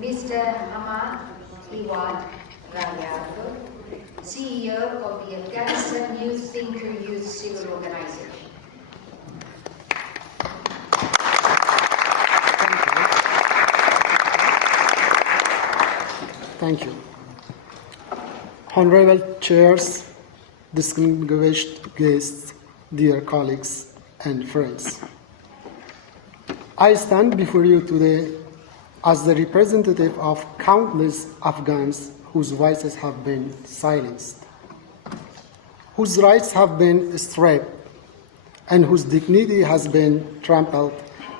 Mr. Ahmad Heiwad Rayab, CEO of the Afghanistan Youth Thinker Youth Civil Organization. Thank you. Honorable chairs, distinguished guests, dear colleagues and friends. I stand before you today as the representative of countless Afghans whose voices have been silenced, whose rights have been stripped, and whose dignity has been trampled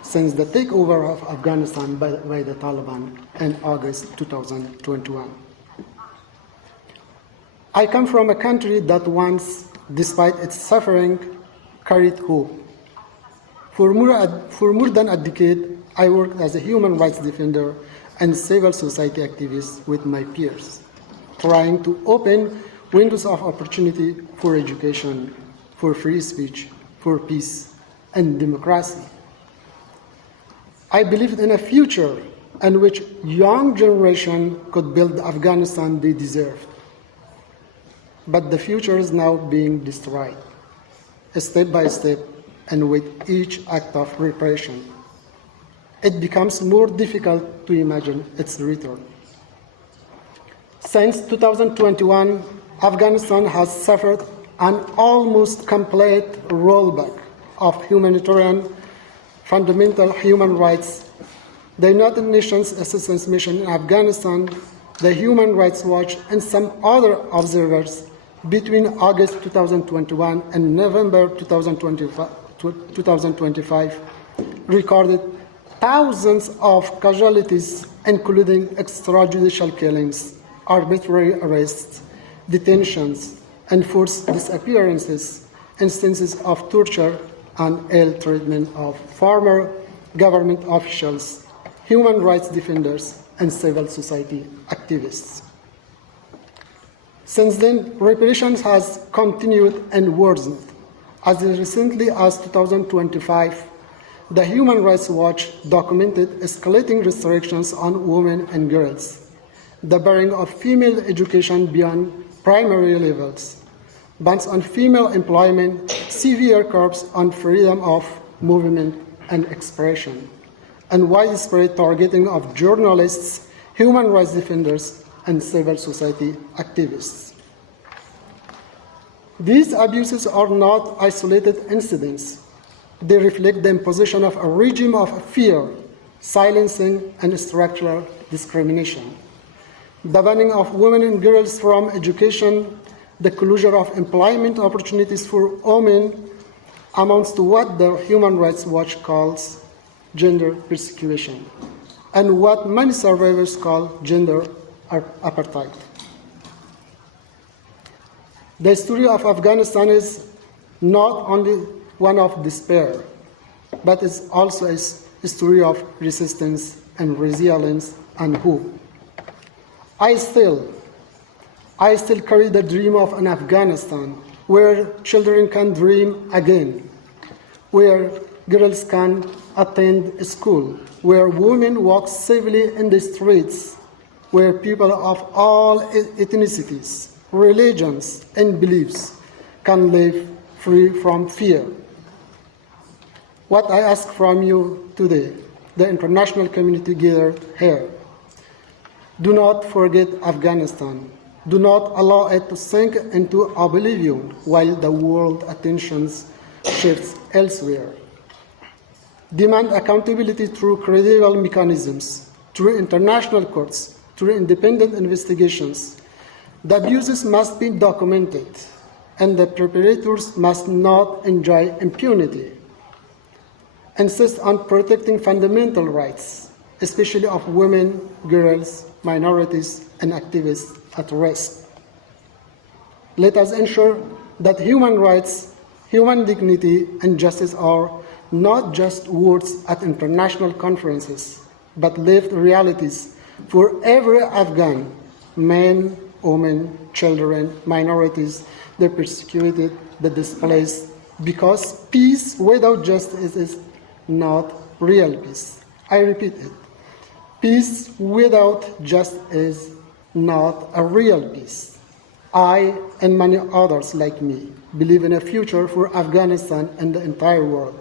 since the takeover of Afghanistan by the Taliban in August 2021. I come from a country that once, despite its suffering, carried hope. For more than a decade, I worked as a human rights defender and civil society activist with my peers, trying to open windows of opportunity for education, for free speech, for peace and democracy. I believed in a future in which young generation could build the Afghanistan they deserved. But the future is now being destroyed, step by step, and with each act of repression. It becomes more difficult to imagine its return. Since 2021, Afghanistan has suffered an almost complete rollback of humanitarian fundamental human rights. The United Nations Assistance Mission in Afghanistan, the Human Rights Watch, and some other observers between August 2021 and November 2025 recorded thousands of casualties, including extrajudicial killings, arbitrary arrests, detentions, and forced disappearances, instances of torture and ill treatment of former government officials, human rights defenders, and civil society activists. Since then, repression has continued and worsened. As recently as 2025, the Human Rights Watch documented escalating restrictions on women and girls, the barring of female education beyond primary levels, bans on female employment, severe curbs on freedom of movement and expression, and widespread targeting of journalists, human rights defenders, and civil society activists. These abuses are not isolated incidents. They reflect the imposition of a regime of fear, silencing, and structural discrimination. The banning of women and girls from education, the closure of employment opportunities for women amounts to what the Human Rights Watch calls gender persecution, and what many survivors call gender apartheid. The story of Afghanistan is not only one of despair, but it's also a story of resistance and resilience and hope. I still carry the dream of an Afghanistan where children can dream again, where girls can attend school, where women walk safely in the streets, where people of all ethnicities, religions, and beliefs can live free from fear. What I ask from you today, the international community gathered here, do not forget Afghanistan. Do not allow it to sink into oblivion while the world attentions shifts elsewhere. Demand accountability through credible mechanisms, through international courts, through independent investigations. The abuses must be documented, and the perpetrators must not enjoy impunity. Insist on protecting fundamental rights, especially of women, girls, minorities, and activists at risk. Let us ensure that human rights, human dignity, and justice are not just words at international conferences, but lived realities for every Afghan, men, women, children, minorities, the persecuted, the displaced, because peace without justice is not real peace. I repeat it. Peace without justice is not a real peace. I and many others like me believe in a future for Afghanistan and the entire world,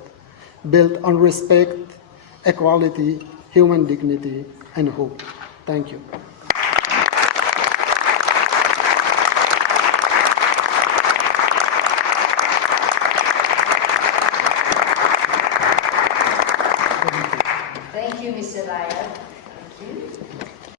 built on respect, equality, human dignity, and hope. Thank you. Thank you, Mr. Raya.